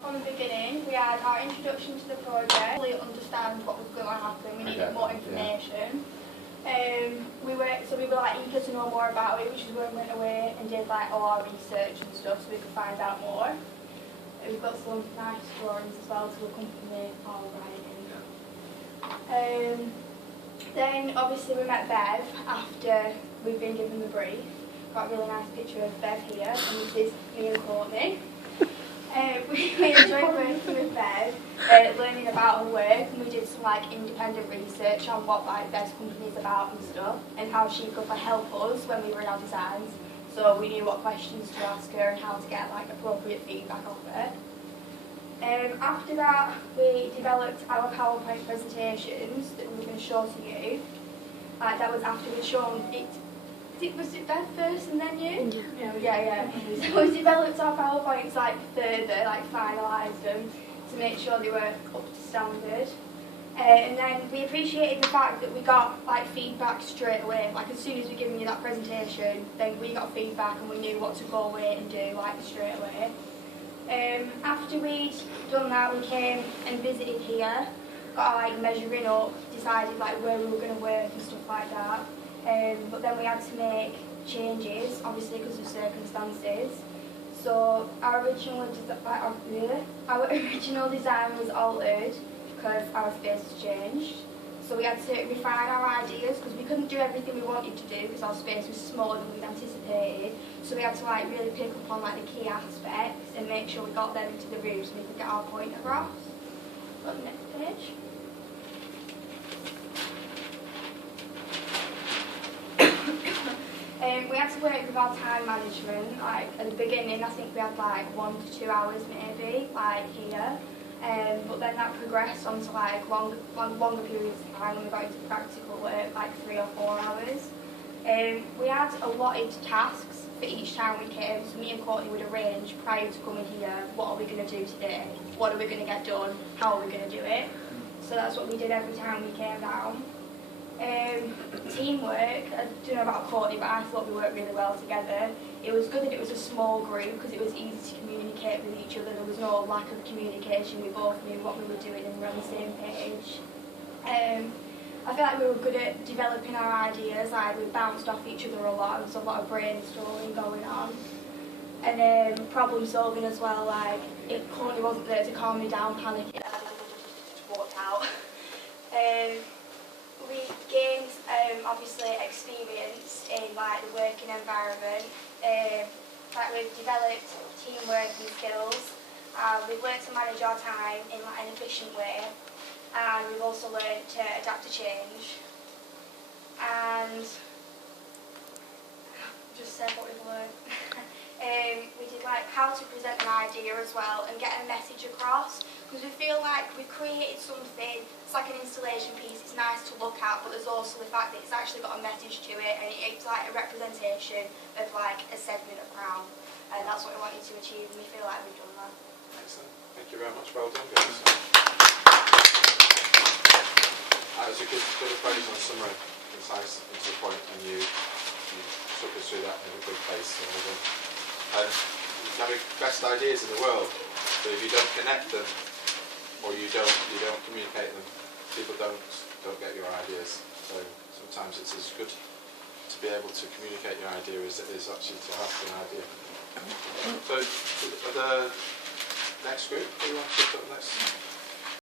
From the beginning, we had our introduction to the project, really understand what was going to happen, we needed more information. We were like eager to know more about it, which is when we went away and did like all our research and stuff so we could find out more. We've got some nice drawings as well to accompany our writing. Then obviously we met Bev after we'd been given the brief. Got a really nice picture of Bev here, and this is me and Courtney. We enjoyed working with Bev, learning about her work, and we did some like independent research on what like Bev's company is about and stuff, and how she could help us when we were in our designs. So we knew what questions to ask her and how to get like appropriate feedback off her. After that, we developed our PowerPoint presentations that we were going to show to you. That was after we'd shown it. Was it Bev first and then you? Yeah. So we developed our PowerPoints like further, like finalised them to make sure they were up to standard. And then we appreciated the fact that we got like feedback straight away. Like as soon as we given you that presentation, then we got feedback and we knew what to go away and do like straight away. After we'd done that, we came and visited here, got like measuring up, decided like where we were going to work and stuff like that. But then we had to make changes, obviously because of circumstances. So our original design was altered because our space has changed. So we had to refine our ideas because we couldn't do everything we wanted to do because our space was smaller than we'd anticipated. So we had to like really pick up on like the key aspects and make sure we got them into the room so we could get our point across. Go to the next page. We had to work with our time management. Like at the beginning, I think we had like 1 to 2 hours maybe, like here. But then that progressed onto like longer periods of time when we got into practical work, like 3 or 4 hours. We had allotted tasks for each time we came, so me and Courtney would arrange prior to coming here, what are we going to do today, what are we going to get done, how are we going to do it. So that's what we did every time we came down. Teamwork, I don't know about Courtney, but I thought we worked really well together. It was good that it was a small group because it was easy to communicate with each other. There was no lack of communication. We both knew what we were doing and we were on the same page. I feel like we were good at developing our ideas. Like we bounced off each other a lot. There was a lot of brainstorming going on. And problem solving as well. Like if Courtney wasn't there to calm me down, panicking, I just walked out. We gained obviously experience in like the working environment. Like we've developed teamwork and skills. We've learned to manage our time in like an efficient way, and we've also learned to adapt to change. And just said what we've learned. We did like how to present an idea as well and get a message across, because we feel like we've created something. It's like an installation piece, it's nice to look at, but there's also the fact that it's actually got a message to it, and it's like a representation of like a segment of Crown, and that's what we wanted to achieve, and we feel like we've done that. Excellent. Thank you very much. Well done, guys. That was a good appraisal and summary, concise and to the point, and you took us through that in a good pace. So well done. You can have the best ideas in the world, but if you don't connect them, or you don't communicate them, people don't get your ideas. So sometimes it's as good to be able to communicate your idea as it is actually to have an idea. So the next group, who wants to put the next?